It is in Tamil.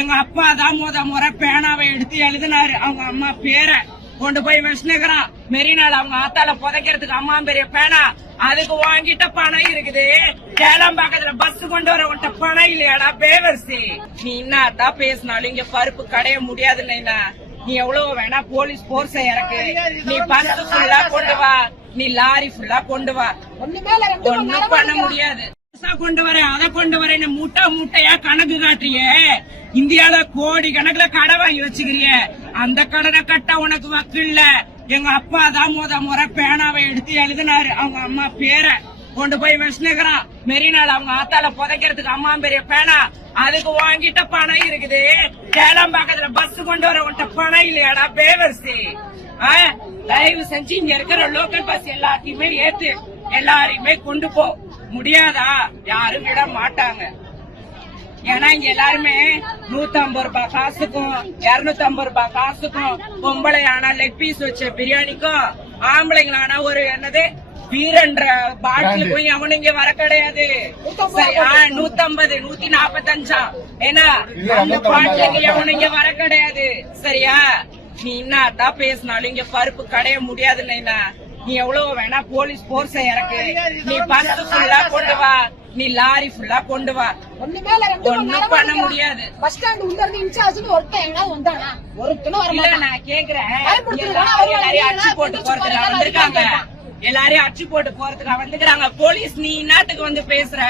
எங்க அப்பா தான் முறை பேனாவை எடுத்து எழுதினாரு. அவங்க அம்மா பேரை கொண்டு போய் வச்சுக்கிறான் மெரினால. அவங்க ஆத்தால புதைக்கிறதுக்கு அம்மா பெரிய பேனா. அதுக்கு வாங்கிட்ட பணம் இருக்குது. கேளம்பாக்கத்துல பஸ் கொண்டு வர உன்ட்ட பணம் இல்லையாடா பேவர்சி? நீ என்னத்தான் பேசினாலும் இங்க பருப்பு கடைய முடியாதுன்னு. நீ எவ்வளவு வேணா போலீஸ் போர்ஸ இறக்கு. நீ பஸ் ஃபுல்லா கொண்டு வா, நீ லாரி ஃபுல்லா கொண்டு வா, ஒண்ணும் பண்ண முடியாது. கொண்டு வரேன் அதை கொண்டு வரேன் மூட்டை மூட்டையா கணக்கு காட்டுறியே. இந்தியால கோடி கணக்குல கடை வாங்கி வச்சுக்கிறிய. அந்த கடனை கட்ட உனக்கு வக்கு இல்ல. எங்க அப்பா தான் முறை பேனாவை எடுத்து எழுதினாரு. அவங்க அம்மா பேரை கொண்டு போய் வச்சுக்கிறான் மெரினால. அவங்க ஆத்தால புதைக்கிறதுக்கு அம்மா பெரிய பேனா. அதுக்கு வாங்கிட்ட பணம் இருக்குது. கேளம்பாக்கத்துல பஸ் கொண்டு வர உன்ட்ட பணம் இல்லையாடா பேவர்சி? தயவு செஞ்சு இங்க இருக்கிற லோக்கல் பஸ் எல்லாத்தையுமே ஏத்து எல்லாரையுமே கொண்டு போ. முடியாதா? யாரும் விட மாட்டாங்க. ஏன்னா இங்க எல்லாருமே 150 ரூபாய் காசுக்கும் 250 ரூபாய் காசுக்கும், பொம்பளை ஆனா லெக் பீஸ் வச்ச பிரியாணிக்கும், ஆம்பளைங்களானா ஒரு என்னது வீரன்ற பாட்டிலுக்கும் எவனும் இங்க வர கிடையாது. 150 145 ஏன்னா அந்த பாட்டிலுக்கு எவனும் இங்க வர கிடையாது. சரியா? நீ என்னத்தான் பேசினாலும் இங்க பருப்பு கடைய முடியாதுன்னு. நீ எவ்வளவு வேணா போலீஸ் போர்ஸ இறக்கு. நீ பஸ் ஃபுல்லா கொண்டு வா, நீ லாரி ஃபுல்லா கொண்டு வா, ஒண்ணும் பண்ண முடியாது. பஸ் ஸ்டாண்ட் உள்ள இருந்து இன்சார்ஜ் ஒருத்தன் எங்கயாவது வந்தானா? ஒருத்தனும் வர இல்ல. நான் கேக்குறேன், எல்லாரையும் அடிச்சு போட்டு போறதுக்கு வந்திருக்காங்க. எல்லாரையும் அடிச்சு போட்டு போறதுக்கு வந்துக்கிறாங்க போலீஸ். நீ என்னத்துக்கு வந்து பேசுற?